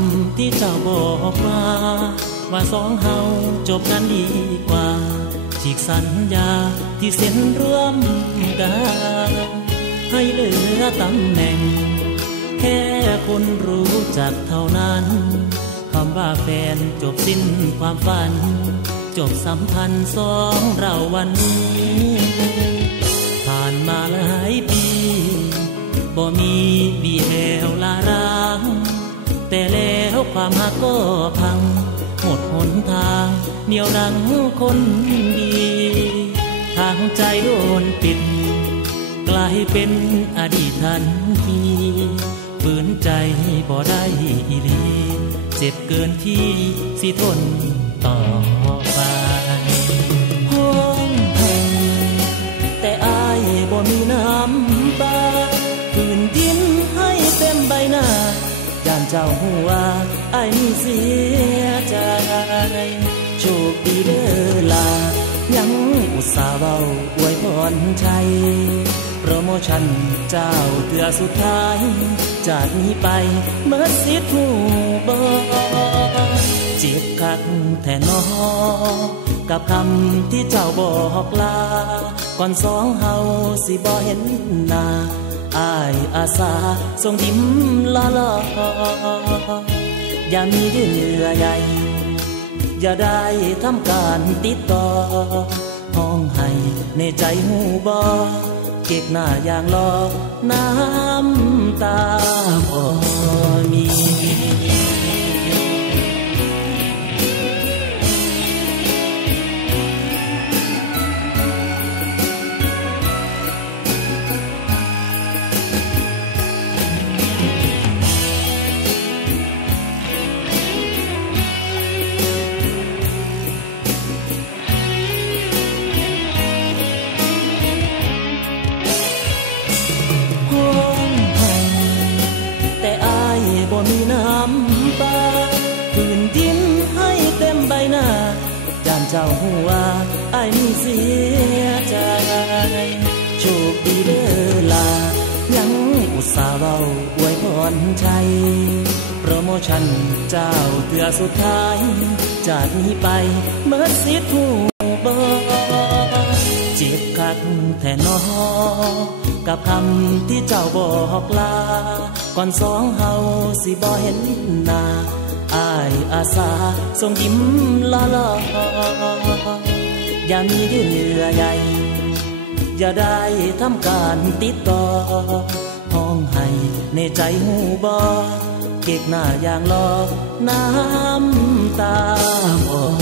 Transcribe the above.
ำที่เจ้าบอกมา ว่าสองเฮาจบกันดีกว่าฉีกสัญญาที่เซ็นร่วมกันให้เหลือตำแหน่ง แค่คนรู้จักเท่านั้นคำว่าแฟนจบสิ้นความฝัน จบสัมพันธ์สองเราวันนี้ ผ่านมาหลายปี บ่มีวีแววลารา แต่แล้วความหักก็พัง หมดหนทางเหนียวรังคนดี ทางใจโดนปิด กลายเป็นอดีตทันทีฝืนใจบ่ได้อีลี เจ็บเกินที่สิทน เจ้าหัวอายมีเสียใจโชคดีเด้อลา ยังอุตส่าห์เบาอวยพรชัยโปรโมชั่นเจ้าเตือสุดท้าย จากนี้ไปเมื่อสิทธิ์หูบอเจ็บคักแท่นอกับคำที่เจ้าบอกลา ก่อนสองเฮาสิบ่เห็นหน้า อายอาสาทรงยิ้มละลออย่ามีเยื่อใยอย่าได้ทำการติดต่อ ห้องให้ในใจหูบอเก็บหน้าอย่างรอน้ำตา มีน้ำตาคืนดินให้เต็มใบหน้าย่านเจ้าหัวไอายมีเสียใจโชคดีเด้อลา ยังอุตส่าห์เบาอวยพรชัยโปรโมชั่นเจ้าเตือสุดท้าย จากนี้ไปเมื่อสิทธิ์หูบอเจ็บคั กแท่นอกับคำที่เจ้าบอกลา ก่อนสองเฮาสิบ่เห็นหน้าอายอาสาส่งยิ้มละลออย่ามีเยื่อใยอย่าได้ทำการติดต่อห้องให้ในใจหูบอเก็กหน้าอย่างรอน้ำตาบ่มี